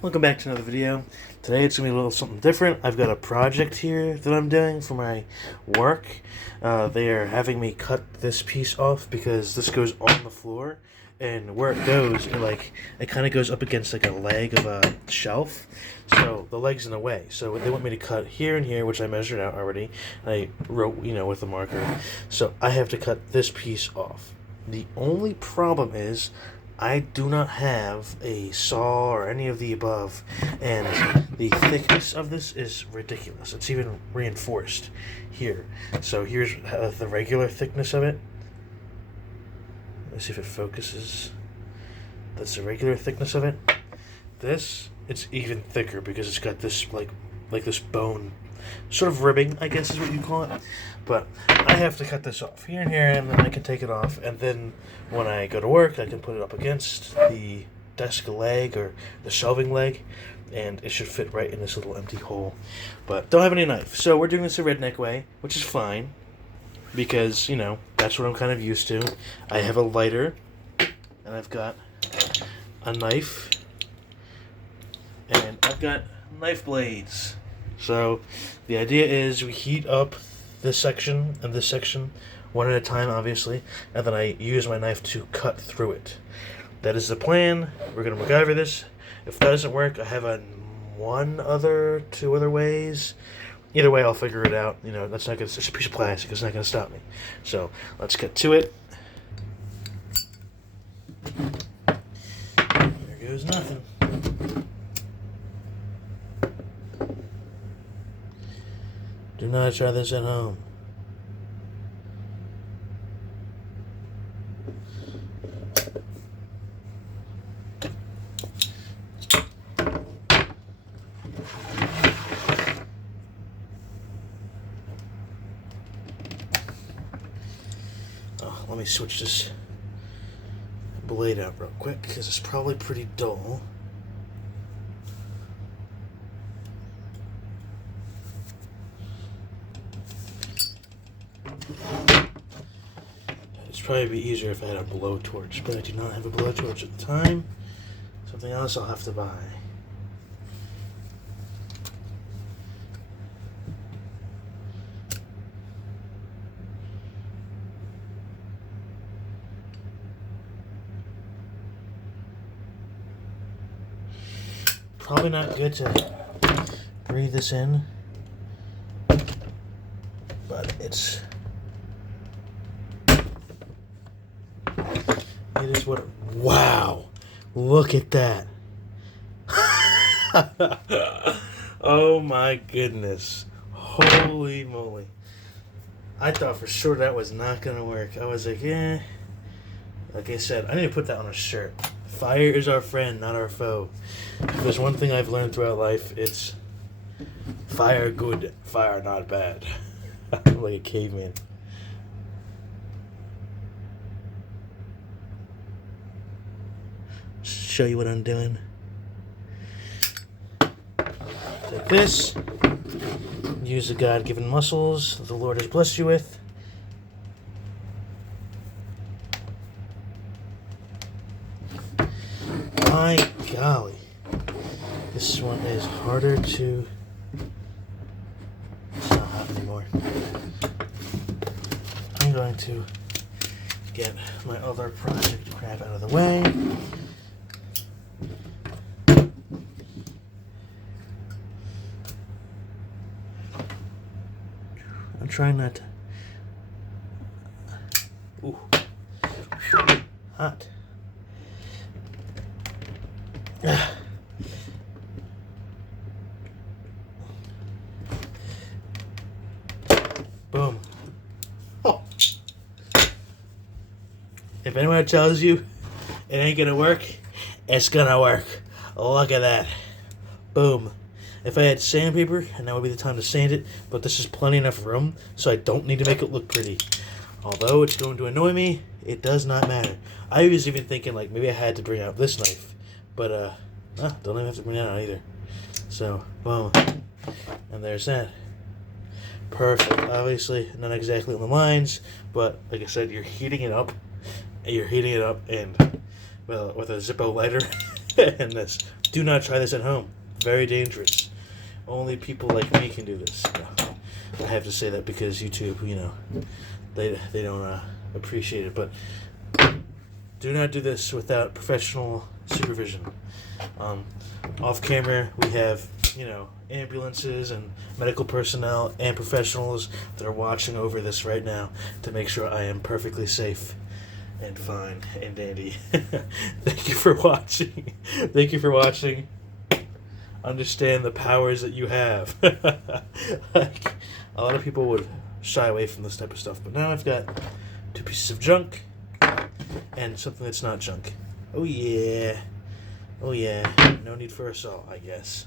Welcome back to another video. Today it's going to be a little something different. I've got a project here that I'm doing for my work. They are having me cut this piece off because this goes on the floor, and where it goes, it kind of goes up against like a leg of a shelf, so the leg's in the way. So they want me to cut here and here, which I measured out already. I wrote, with a marker. So I have to cut this piece off. The only problem is I do not have a saw or any of the above, and the thickness of this is ridiculous. It's even reinforced here. So here's the regular thickness of it. Let's see if it focuses. That's the regular thickness of it. This, it's even thicker because it's got this like this bone, sort of ribbing, I guess is what you call it. But I have to cut this off here and here, and then I can take it off, and then when I go to work, I can put it up against the desk leg or the shelving leg, and it should fit right in this little empty hole. But don't have any knife, so we're doing this the redneck way, which is fine, because, that's what I'm kind of used to. I have a lighter, and I've got a knife, and I've got knife blades. So the idea is we heat up this section and this section one at a time, obviously, and then I use my knife to cut through it. That is the plan. We're going to MacGyver this. If that doesn't work, I have two other ways. Either way, I'll figure it out. That's not gonna. It's a piece of plastic. It's not going to stop me. So let's get to it. There goes nothing. Do not try this at home. Let me switch this blade out real quick because it's probably pretty dull. It'd probably be easier if I had a blowtorch, but I do not have a blowtorch at the time. Something else I'll have to buy. Probably not good to breathe this in, but it is what. Wow, look at that. Oh my goodness, holy moly. I thought for sure that was not gonna work. I was like, like I said, I need to put that on a shirt. Fire is our friend, not our foe. If there's one thing I've learned throughout life, it's fire good, fire not bad. I'm like a caveman. Show you what I'm doing. Take this. Use the God-given muscles the Lord has blessed you with. My golly, this one is harder to. It's not hot anymore. I'm going to get my other project crap out of the way. I'm trying not to. Ooh, hot. Boom. Oh. If anyone tells you it ain't gonna work, it's gonna work. Look at that. Boom. If I had sandpaper, and that would be the time to sand it, but this is plenty enough room, so I don't need to make it look pretty. Although it's going to annoy me, it does not matter. I was even thinking maybe I had to bring out this knife. But, don't even have to bring that out either. So, boom. And there's that. Perfect. Obviously, not exactly on the lines, but like I said, you're heating it up. And with a Zippo lighter and this. Do not try this at home. Very dangerous. Only people like me can do this. I have to say that because YouTube, they don't appreciate it. But do not do this without professional supervision. Off camera, we have, ambulances and medical personnel and professionals that are watching over this right now to make sure I am perfectly safe and fine and dandy. Thank you for watching. Thank you for watching. Understand the powers that you have. Like, a lot of people would shy away from this type of stuff, but now I've got 2 pieces of junk and something that's not junk. Oh yeah. Oh yeah. No need for assault, I guess.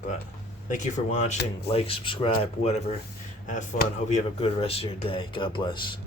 But thank you for watching. Like, subscribe, whatever. Have fun. Hope you have a good rest of your day. God bless.